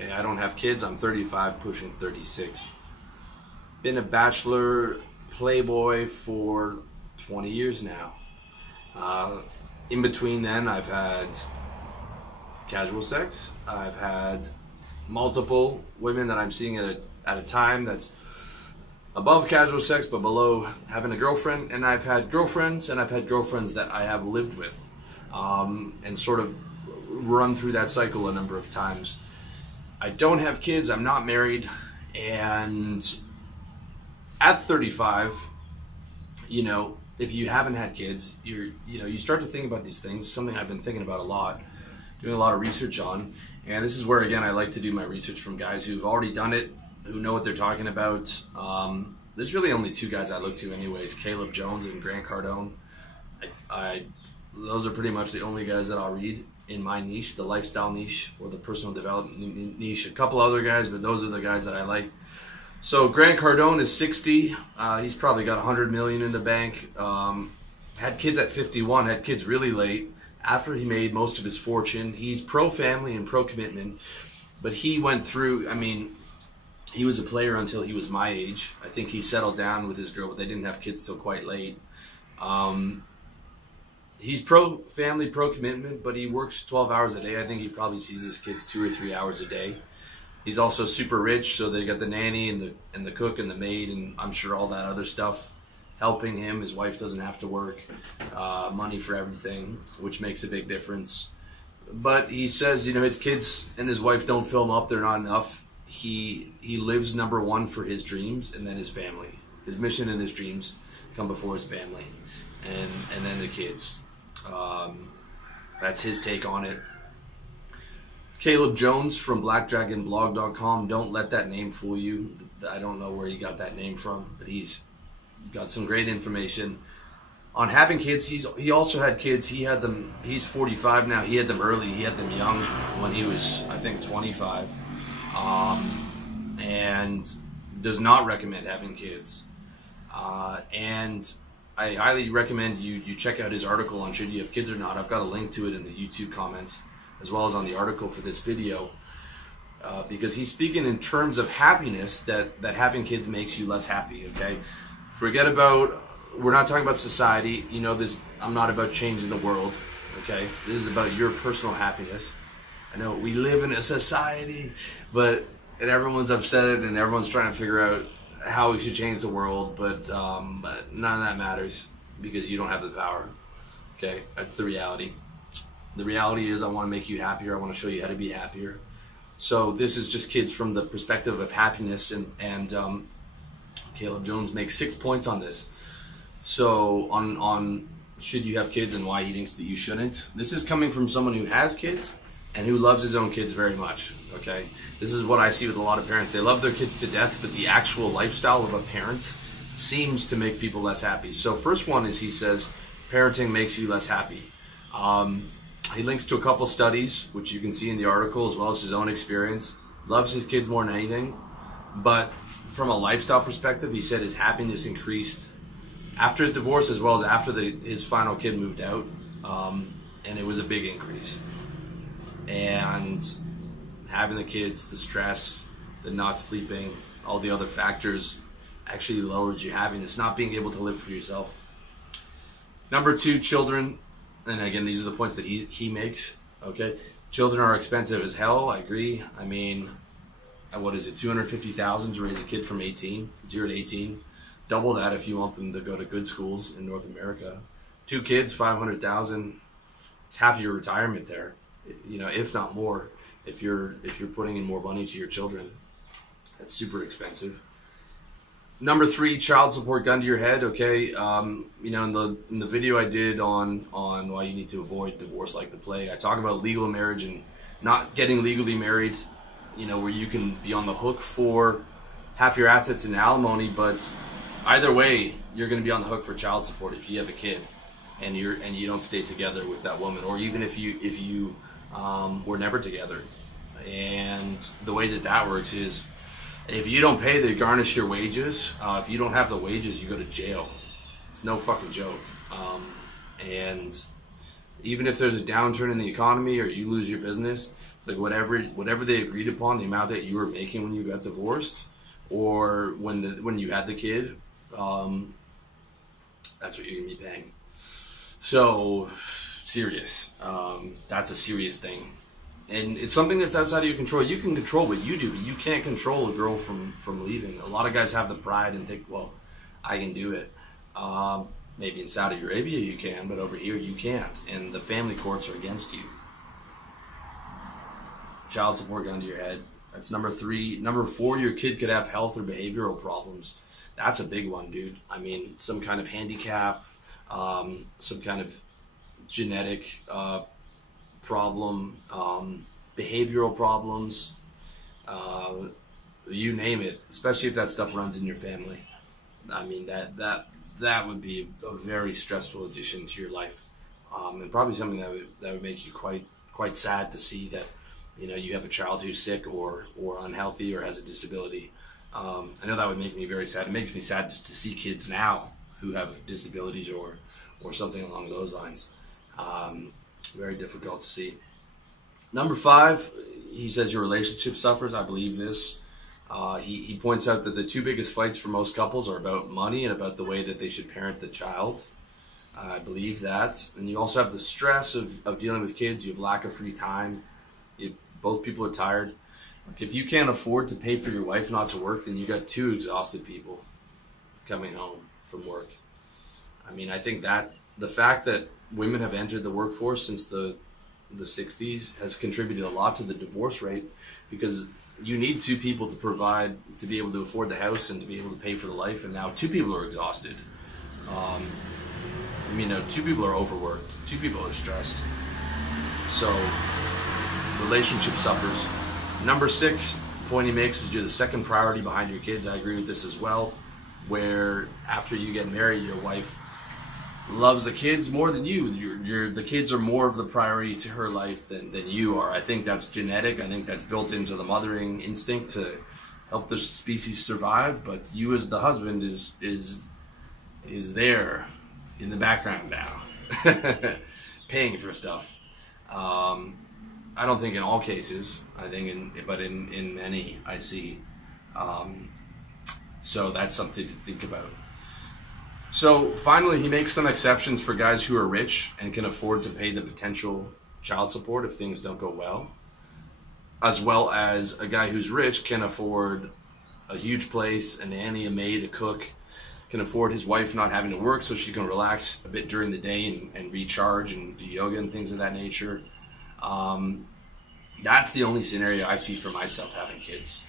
Okay, I don't have kids. I'm 35, pushing 36. Been a bachelor playboy for 20 years now. In between then, I've had casual sex. I've had multiple women that I'm seeing at a time that's above casual sex but below having a girlfriend. And I've had girlfriends, and I've had girlfriends that I have lived with, and sort of run through that cycle a number of times. I don't have kids. I'm not married. And at 35, you know, if you haven't had kids, you start to think about these things. Something I've been thinking about a lot, doing a lot of research on. And this is where, again, I like to do my research from guys who've already done it, who know what they're talking about. There's really only two guys I look to anyways, Caleb Jones and Grant Cardone. Those are pretty much the only guys that I'll read in my niche, the lifestyle niche or the personal development niche. A couple other guys, but those are the guys that I like. So Grant Cardone is 60. He's probably got 100 million in the bank. Had kids at 51, had kids really late after he made most of his fortune. He's pro-family and pro-commitment, but he went through, I mean, he was a player until he was my age. I think he settled down with his girl, but they didn't have kids till quite late. He's pro-family, pro-commitment, but he works 12 hours a day. I think he probably sees his kids 2 or 3 hours a day. He's also super rich, so they got the nanny and the cook and the maid, and I'm sure all that other stuff helping him. His wife doesn't have to work, money for everything, which makes a big difference. But he says, you know, his kids and his wife don't fill him up. They're not enough. He lives number one for his dreams, and then his family. His mission and his dreams come before his family, and then the kids. That's his take on it. Caleb Jones from blackdragonblog.com. Don't let that name fool you. I don't know where he got that name from, but he's got some great information on having kids. He also had kids. He had them. He's 45 now. He had them early. He had them young when he was, I think, 25, and does not recommend having kids. And I highly recommend you check out his article on should you have kids or not. I've got a link to it in the YouTube comments, as well as on the article for this video, because he's speaking in terms of happiness, that having kids makes you less happy, okay? Forget about, we're not talking about society, you know this, I'm not about changing the world, okay? This is about your personal happiness. I know we live in a society, and everyone's upset and everyone's trying to figure out how we should change the world, but none of that matters because you don't have the power, okay? That's the reality. The reality is I want to make you happier. I want to show you how to be happier. So this is just kids from the perspective of happiness, and Caleb Jones makes 6 points on this. So on should you have kids and why he thinks that you shouldn't. This is coming from someone who has kids and who loves his own kids very much, okay? This is what I see with a lot of parents. They love their kids to death, but the actual lifestyle of a parent seems to make people less happy. So first one is, he says, parenting makes you less happy. He links to a couple studies, which you can see in the article, as well as his own experience. Loves his kids more than anything, but from a lifestyle perspective, he said his happiness increased after his divorce, as well as after his final kid moved out, and it was a big increase. And having the kids, the stress, the not sleeping, all the other factors actually lowers your happiness, not being able to live for yourself. Number 2, children. And again, these are the points that he makes, okay? Children are expensive as hell, I agree. I mean, what is it, $250,000 to raise a kid from 0 to 18? Double that if you want them to go to good schools in North America. 2 kids, $500,000. It's half your retirement there, you know, if not more. If you're putting in more money to your children, that's super expensive. Number 3, child support, gun to your head. Okay, you know, in the video I did on why you need to avoid divorce like the plague, I talk about legal marriage and not getting legally married. You know, where you can be on the hook for half your assets in alimony, but either way, you're going to be on the hook for child support if you have a kid and you don't stay together with that woman, or even if you were never together. And the way that works is, if you don't pay, they garnish your wages. If you don't have the wages, you go to jail. It's no fucking joke. And Even if there's a downturn in the economy or you lose your business, it's like whatever they agreed upon, the amount that you were making when you got divorced or when you had the kid, that's what you're gonna be paying. So serious. That's a serious thing. And it's something that's outside of your control. You can control what you do, but you can't control a girl from leaving. A lot of guys have the pride and think, well, I can do it. Maybe in Saudi Arabia you can, but over here you can't. And the family courts are against you. Child support gun to your head. That's number 3. Number 4, your kid could have health or behavioral problems. That's a big one, dude. I mean, some kind of handicap, some kind of genetic problem, behavioral problems, you name it, especially if that stuff runs in your family. I mean, that would be a very stressful addition to your life, and probably something that would make you quite sad to see that, you know, you have a child who's sick or unhealthy or has a disability. I know that would make me very sad. It makes me sad just to see kids now who have disabilities or something along those lines. Very difficult to see. Number 5, he says your relationship suffers. I believe this. He points out that the 2 biggest fights for most couples are about money and about the way that they should parent the child. I believe that. And you also have the stress of dealing with kids. You have lack of free time. Both people are tired. Like, if you can't afford to pay for your wife not to work, then you got 2 exhausted people coming home from work. I mean, I think that the fact that women have entered the workforce since the 60s has contributed a lot to the divorce rate, because you need 2 people to provide, to be able to afford the house and to be able to pay for the life, and now 2 people are exhausted. I mean, 2 people are overworked, 2 people are stressed. So relationship suffers. Number 6 point he makes is you're the second priority behind your kids. I agree with this as well, where after you get married, your wife loves the kids more than you. The kids are more of the priority to her life than you are. I think that's genetic. I think that's built into the mothering instinct to help the species survive. But you as the husband is there in the background now, paying for stuff. I don't think in all cases. I think but in many I see. So that's something to think about. So finally, he makes some exceptions for guys who are rich and can afford to pay the potential child support if things don't go well as a guy who's rich can afford a huge place, a nanny, a maid, a cook, can afford his wife not having to work so she can relax a bit during the day and recharge and do yoga and things of that nature. That's the only scenario I see for myself having kids.